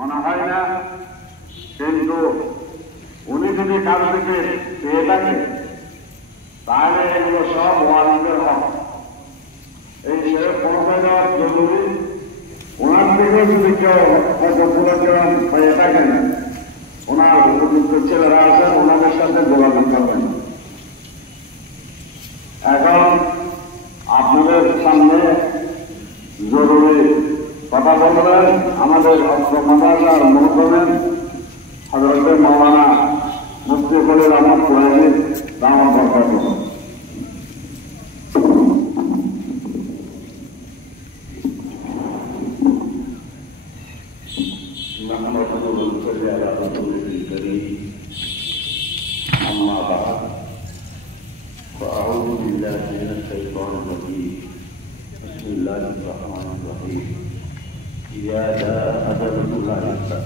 মনে হয় না, কিন্তু উনি যদি কারো থেকে পেয়ে থাকে তাহলে এগুলো সব ওয়ারিসের হক। এই শেষ পৌঁছে দেওয়া জরুরি। ওনার থেকেও যদি কেউ হয়তো পুরস্কার পেয়ে থাকেন, ওনার উপযুক্ত ছেলেরা আছেন, ওনাদের সাথে যোগাযোগ করবেন। এখন আপনাদের সামনে জরুরি কথা বলবেন আমাদের অস্ত্র মাদ্রাসার মহতমের হযরত মাওলানা মুফতি খলিল আহমদ কুরাইশি দাওয়াত বরকাতুহ। أما بعد فأعوذ بالله من الشيطان الرجيم بسم الله الرحمن الرحيم يا حضرة الله